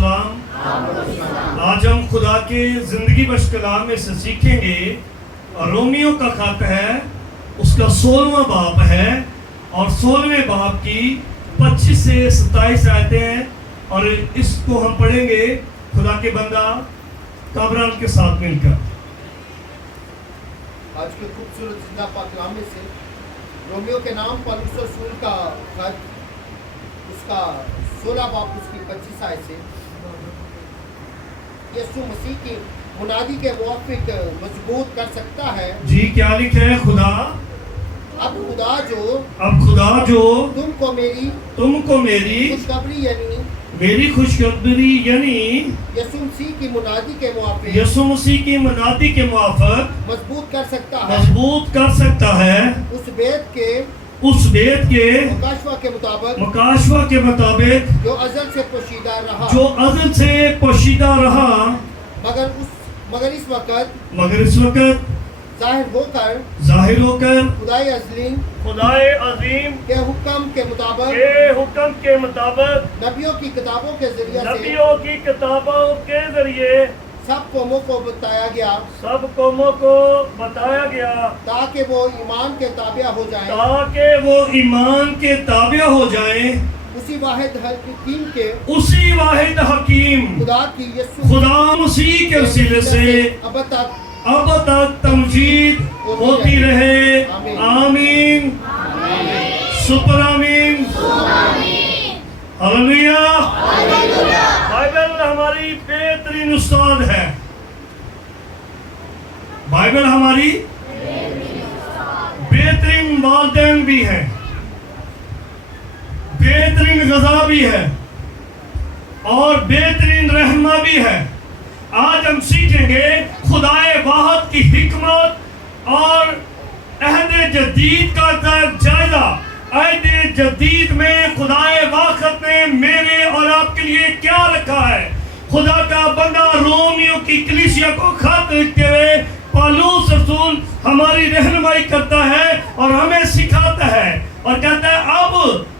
सलाम। आज हम खुदा के ज़िंदगी बख्श कलाम में से सीखेंगे। रोमियो का खत है, उसका 16वां बाब है और 16वें बाब की 25 से 27 आयतें हैं और इसको हम पढ़ेंगे खुदा के बंदा कामरान के साथ मिलकर। आज के खूबसूरत जिंदा पाक कलाम में से रोमियो के नाम पौलुस रसूल का खत, उसका 16 बाब उसकी 25 आयत से यीशु मसीह की मुनादी के मुवाफिक मजबूत कर सकता है। जी क्या लिखा है? अब खुदा जो तुमको मेरी खुशखबरी यानी यीशु मसीह की मुनादी के मुवाफिक मजबूत कर सकता है उस बेत के मुकाशवा के मुताबिक जो अज़ल से पोशीदा रहा मगर इस वक्त ज़ाहिर होकर खुदाए अज़ीम के हुक्म के मुताबिक नबियों की किताबों के जरिए सब कौमों को बताया गया ताकि वो ईमान के ताबिया हो जाएं उसी वाहिद हकीम खुदा मसीह के वसीले से अब तक तमजीद होती रहे। आमीन, सुपर आमीन, हालेलुया। बाइबल हमारी बेहतरीन उस्ताद है। बाइबल हमारी बेहतरीन वालिदैन भी है, बेहतरीन गज़ा भी है और बेहतरीन रहमा भी है। आज हम सीखेंगे खुदाए वाहिद की हिकमत और अहद जदीद का जायजा। अहद जदीद में खुदाए वाहिद ने मेरे और आपके लिए क्या रखा है। खुदा का बंदा रोमियो की कलीसिया को खत लिखते हुए पौलुस रसूल हमारी रहनुमाई करता है और हमें सिखाता है और कहता है अब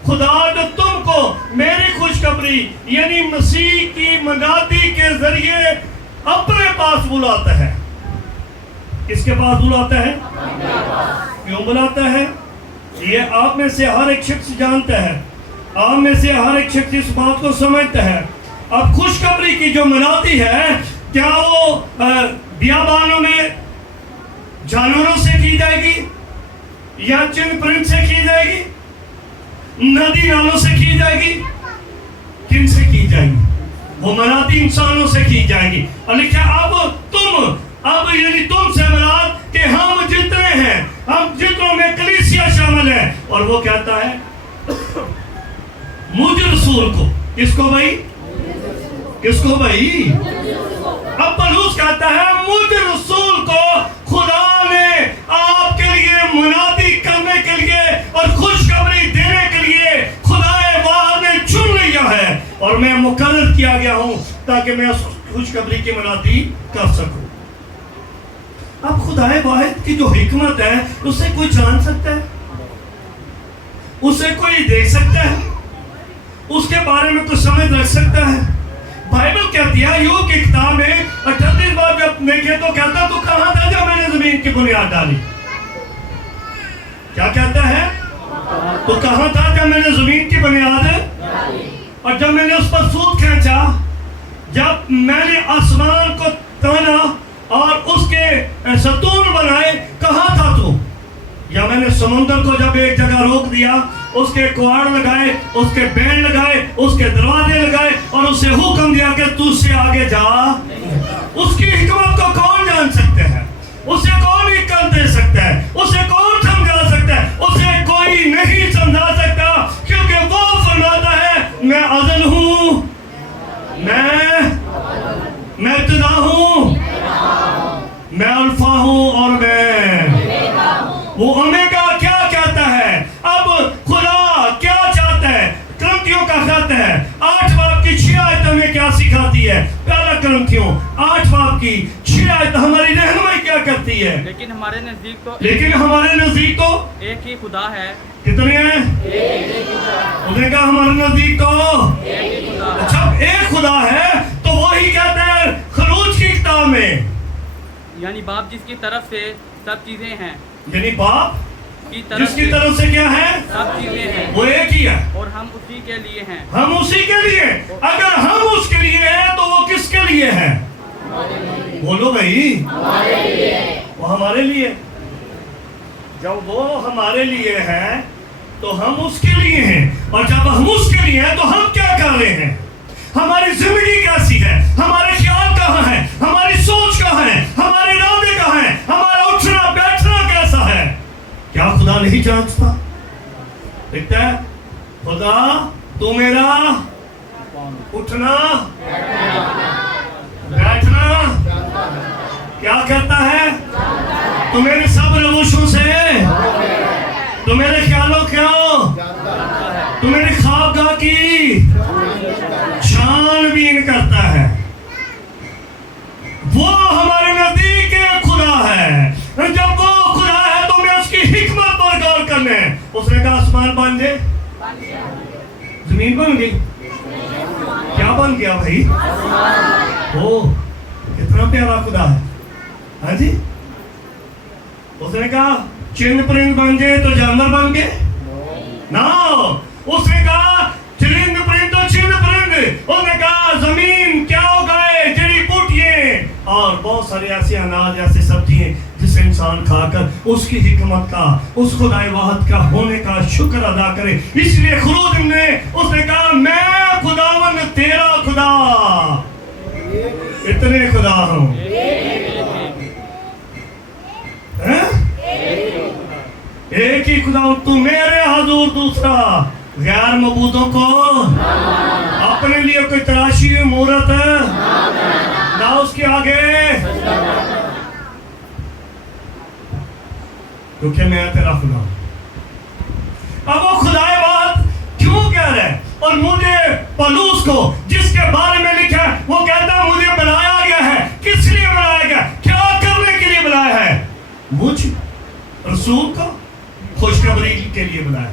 खुदा जो तुमको मेरी खुशखबरी यानी मसीह की मुनादी के जरिए अपने पास बुलाता है। किसके पास बुलाता है? क्यों बुलाता है? ये आप में से हर एक शख्स जानता है, आप में से हर एक शख्स इस बात को समझता है। अब खुशखबरी की जो मुनादी है, क्या वो बियाबानों में जानवरों से की जाएगी या चिन्ह प्रिंट से की जाएगी, नदी नालों से की जाएगी, किन से की जाएगी? वो मुनादी इंसानों से की जाएगी। और लिखा अब यानी तुमसे मुराद कि हम जितने हैं, हम जितनों में कलीसिया शामिल है। और वो कहता है मुझ रसूल को, किसको भाई? अब पौलुस कहता है मुझ रसूल को खुदा ने आपके लिए मुनादी करने के लिए और खुशखबरी देने के लिए खुदाए वाहिद ने चुन लिया है और मैं मुकर्रर किया गया हूं ताकि मैं उस खुशखबरी की मुनादी कर सकूं। अब खुदाए वाहिद की जो हिकमत है उसे कोई जान सकता है, उसे कोई देख सकता है, उसके बारे में कुछ समझ रख सकता है। बाइबल कहती है योग की किताब में 38 बार जब देखे तो कहता तो कहां था जब मैंने जमीन की बुनियाद डाली? क्या कहता है? तो कहां था जब मैंने जमीन की बुनियाद डाली और जब मैंने उस पर सूत खींचा, जब मैंने आसमान को ताना और उसके सतून बनाए, कहां था तू? या मैंने समुद्र को जब एक जगह रोक दिया, उसके कुआड़ लगाए, उसके बैंड लगाए, उसके दरवाजे लगाए और उसे हुक्म दिया कि तू से आगे जा। उसकी हिकमत को कौन जान सकते हैं? उसे कौन हिकमत दे सकता है? उसे कौन समझा सकता है? उसे कोई नहीं समझा सकता, क्योंकि वो फरमाता है मैं अज़ल हूं, मैं इब्तिदा हूं, मैं अल्फा हूं और मैं वो ओमेगा। क्या कहता है? अब खुदा क्या चाहता है? क्रंथियों का खत है 8 बाब की 6 आयतों में क्या सिखाती है? पहला क्रंथियों 8 बाब की 6 आयत हमारी रहनुमाई क्या करती है? लेकिन हमारे नजदीक तो एक ही खुदा है। कितने हैं? एक खुदा। हमारे नजदीक तो एक ही खुदा। अच्छा एक खुदा है यानी बाप जिसकी तरफ से सब चीजें हैं यानी बाप की तरफ जिसकी से तरफ से क्या है, सब चीजें हैं वो एक ही है, और हम उसी के लिए हैं। हम उसी के लिए। अगर हम उसके लिए हैं तो वो किसके लिए है? बोलो भाई, वो हमारे लिए। जब वो हमारे लिए है तो हम उसके लिए हैं, और जब हम उसके लिए हैं तो हम क्या कर रहे हैं? हमारी जिंदगी कैसी है, हमारे ख्याल कहाँ है, हमारी सोच कहाँ है, हमारे इरादे कहाँ है, हमारा उठना बैठना कैसा है? क्या खुदा नहीं जांचता? देखता है खुदा, तू मेरा उठना बैठना क्या करता है? तू मेरे सब रवोशों से, तू मेरे ख्यालों क्यों, तू मेरे ख्वाबगाह की छानबीन करता है। वो हमारे नजदीक एक खुदा है। जब वो खुदा है तो मैं उसकी हिकमत पर गौर करने। उसने कहा आसमान बन जाए, जमीन बन गई। क्या बन गया भाई? ओ, कितना प्यारा खुदा है। हाँ जी, उसने कहा चिन्ह परिंद बन गए तो जानवर बन गए ना। उसने कहा चिन्ह परिंद तो चिन्ह परिंद। उसने कहा जमीन क्या उगाए, जड़ी बूटियां और बहुत सारे ऐसे अनाज, ऐसे सब्जियां जिसे इंसान खाकर उसकी हिकमत का, उस खुदाए वाहद का होने का शुक्र अदा करे। इसलिए खुरूज में उसने कहा मैं खुदावन तेरा खुदा, इतने खुदा हूं। एक ही खुदा हूं, तू मेरे हजूर दूसरा गैर मबूदों को अपने लिए कोई तराशी हुई मूरत ना उसके आगे, क्योंकि मैं तेरा खुदा हूं। अब वो खुदाए बात क्यों कह रहे हैं? और मुझे पलूस को जिसके बारे में लिखा है वो कहता है मुझे बुलाया गया है। किस लिए बुलाया गया? क्या करने के लिए बुलाया है? मुझ रसूल को खुशखबरी के लिए बुलाया।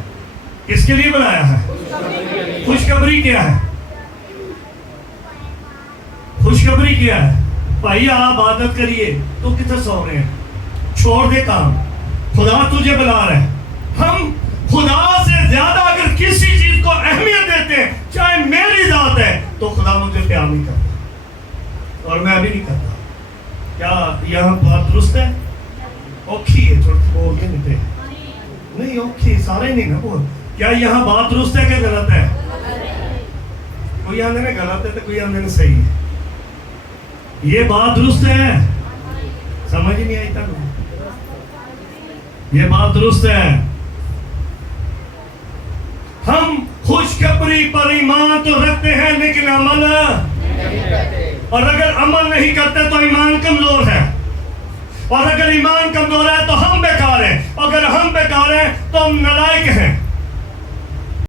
किसके लिए बुलाया है? खुशखबरी क्या है? खुशखबरी क्या है? भाई आप इबादत करिए तो कितने सो रहे हैं, छोड़ दे काम, खुदा तुझे बुला रहा है। हम खुदा से ज्यादा अगर किसी चीज को अहमियत देते हैं, चाहे मेरी जात है, तो खुदा मुझे प्यार नहीं करता और मैं भी नहीं करता। क्या यहाँ बात दुरुस्त है? औखी है, थोड़ी बोलते नहीं औखी, सारे नहीं ना बोल। क्या यहाँ बात दुरुस्त है क्या गलत है? कोई आंदे ने गलत है तो कोई आंदे ने सही है। ये बात दुरुस्त है, समझ ही नहीं आई तक। ये बात दुरुस्त है। हम खुशखबरी पर ईमान तो रखते हैं लेकिन अमल, और अगर अमल नहीं करते तो ईमान कमजोर है, और अगर ईमान कमजोर है तो हम बेकार हैं, अगर हम बेकार हैं तो हम नालायक हैं।